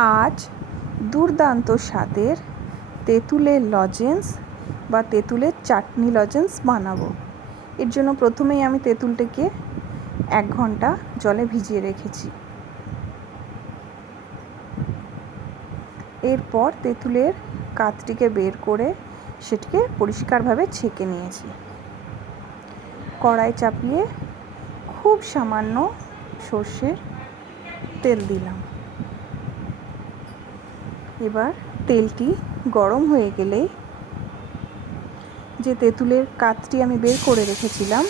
আজ দুর্দান্ত স্বাদের তেঁতুলের লজেন্স বা তেঁতুলের চাটনি লজেন্স বানাবো। এর জন্য প্রথমেই আমি তেঁতুলটাকে 1 ঘন্টা জলে ভিজিয়ে রেখেছি। এরপর তেঁতুলের কাতটিকে বের করে সেটিকে পরিষ্কারভাবে ছেঁকে নিয়েছি। কড়াই চাপিয়ে খুব সামান্য সর্ষের তেল দিলাম। এবার তেলটি গরম হয়ে গেলে যে তেঁতুলের কাতটি আমি বের করে রেখেছিলাম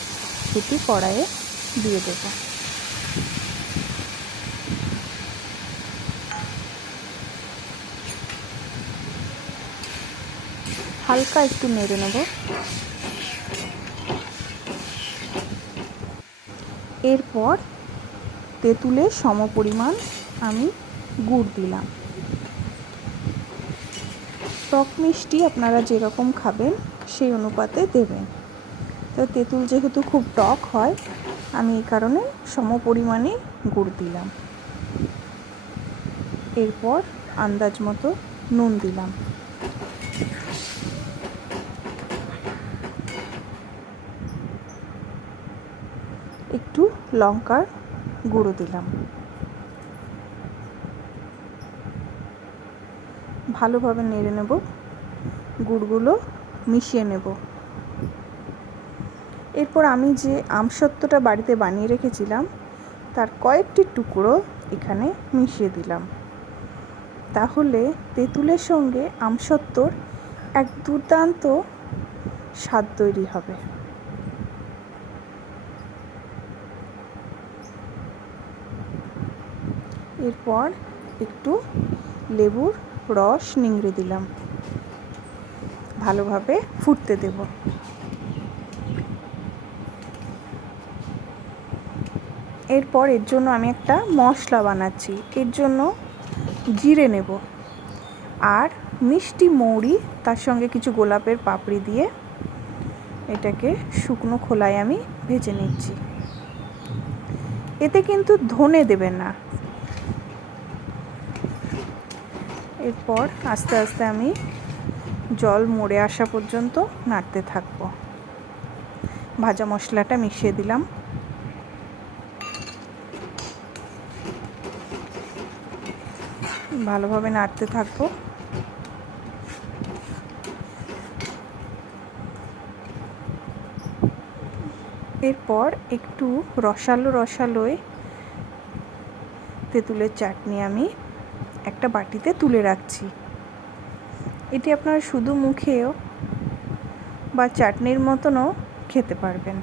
সেটি কড়াইয়ে দিয়ে দেব। হালকা একটু নেড়ে নেব। এরপর তেঁতুলের সমপরিমাণ আমি গুড় দিলাম। টক মিষ্টি আপনারা যেরকম খাবেন সেই অনুপাতে দেবেন। তো তেঁতুল যেহেতু খুব টক হয় আমি এই কারণে সমপরিমাণে গুড় দিলাম। এরপর আন্দাজ মতো নুন দিলাম। একটু লঙ্কার গুঁড়ো দিলাম। ভালোভাবে নেড়ে নেব, গুড়গুলো মিশিয়ে নেব। এরপর আমি যে আমসত্ত্বটা বাড়িতে বানিয়ে রেখেছিলাম তার কয়েকটি টুকরো এখানে মিশিয়ে দিলাম। তাহলে তেঁতুলের সঙ্গে আমসত্ত্বর এক দুর্দান্ত স্বাদ তৈরি হবে। এরপর একটু লেবুর রস নিংড়ে দিলাম। ভালোভাবে ফুটতে দেব। এরপর এর জন্য আমি একটা মশলা বানাচ্ছি। এর জন্য জিরে নেব আর মিষ্টি মৌরি, তার সঙ্গে কিছু গোলাপের পাপড়ি দিয়ে এটাকে শুকনো খোলায় আমি ভেজে নিচ্ছি। এতে কিন্তু ধনে দেবেন না। এরপর আস্তে আস্তে আমি জল মরে আসা পর্যন্ত নাড়তে থাকব। ভাজা মশলাটা মিশিয়ে দিলাম। ভালোভাবে নাড়তে থাকবো। এরপর একটু রসালোয় তেঁতুলের চাটনি আমি একটা বাটিতে তুলে রাখছি। এটি আপনারা শুধু মুখেও বা চাটনির মতনও খেতে পারবেন।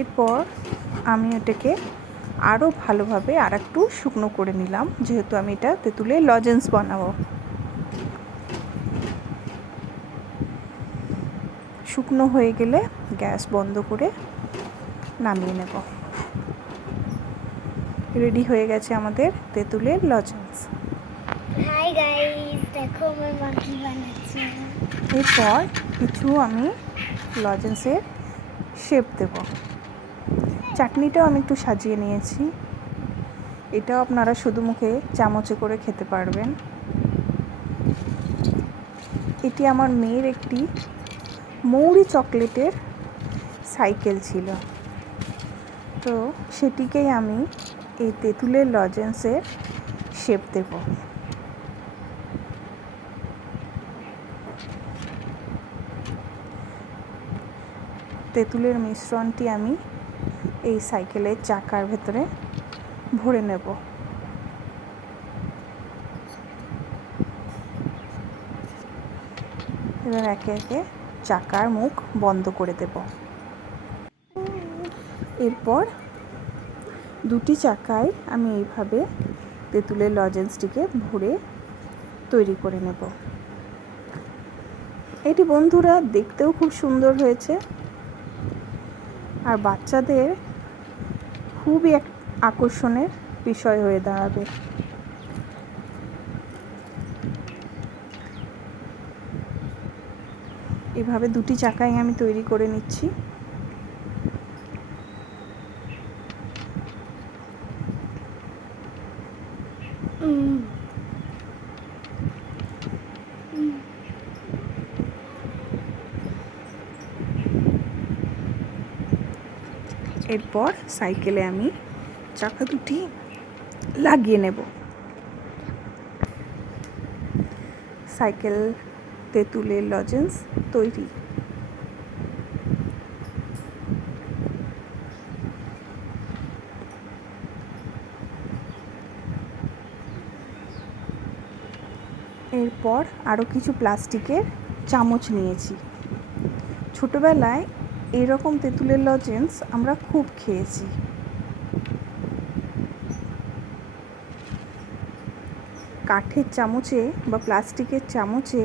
এরপর আমি এটাকে আরও ভালোভাবে একটু শুকনো করে নিলাম, যেহেতু আমি এটা তেঁতুলের লজেন্স বানাবো। শুকনো হয়ে গেলে গ্যাস বন্ধ করে নামিয়ে নেব। রেডি হয়ে গেছে আমাদের তেঁতুলের লজেন্স। হাই গাইস, দেখো আমার মা কি বানাচ্ছে। এরপর কিছু আমি লজেন্সের শেপ দেব। চাটনিটাও আমি একটু সাজিয়ে নিয়েছি। এটাও আপনারা শুধু মুখে চামচে করে খেতে পারবেন। এটি আমার মেয়ের একটি মৌরি চকলেটের সাইকেল ছিল, তো সেটিকেই আমি এই তেঁতুলের লজেন্সের শেপ দেব। তেঁতুলের মিশ্রণটি আমি এই সাইকেলের চাকার ভেতরে ভরে নেব। এবার একে একে চাকার মুখ বন্ধ করে দেব। এরপর দুটি চাকায় আমি এইভাবে তেঁতুলের লজেন্সটিকে ভরে তৈরি করে নেব। এটি বন্ধুরা দেখতেও খুব সুন্দর হয়েছে আর বাচ্চাদের খুবই এক আকর্ষণের বিষয় হয়ে দাঁড়াবে। এভাবে দুটি চাকায় আমি তৈরি করে নিচ্ছি। এরপর সাইকেলে আমি চাকা দুটি লাগিয়ে নেব। সাইকেল তেঁতুলের লজেন্স তৈরি। এরপর আরও কিছু প্লাস্টিকের চামচ নিয়েছি। ছোটোবেলায় এরকম তেঁতুলের লজেন্স আমরা খুব খেয়েছি। কাঠের চামচে বা প্লাস্টিকের চামচে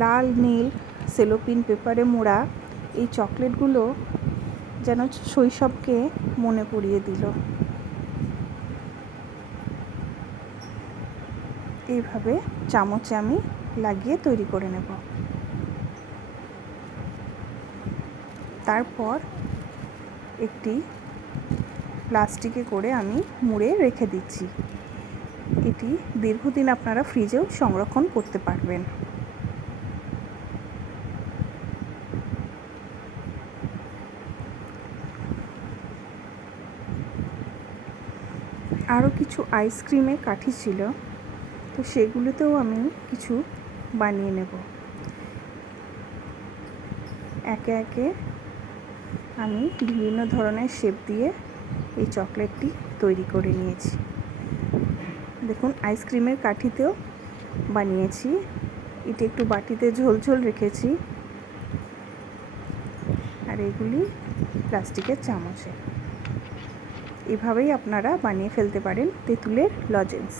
লাল নীল সেলোপিন পেপারে মোড়া এই চকলেটগুলো যেন শৈশবকে মনে করিয়ে দিল। এইভাবে চামচে আমি লাগিয়ে তৈরি করে নেব। তারপর একটি প্লাস্টিকে করে আমি মুড়ে রেখে দিচ্ছি। এটি দীর্ঘদিন আপনারা ফ্রিজেও সংরক্ষণ করতে পারবেন। আরও কিছু আইসক্রিমের কাঠি ছিল, তো সেগুলোতেও আমি কিছু বানিয়ে নেব। একে একে আমি বিভিন্ন ধরনের শেপ দিয়ে এই চকলেটটি তৈরি করে নিয়েছি। দেখুন, আইসক্রিমের কাঠিতেও বানিয়েছি। এটা একটু বাটিতে ঝোলঝোল রেখেছি, আর এগুলি প্লাস্টিকের চামচে। এভাবেই আপনারা বানিয়ে ফেলতে পারেন তেঁতুলের লজেন্স।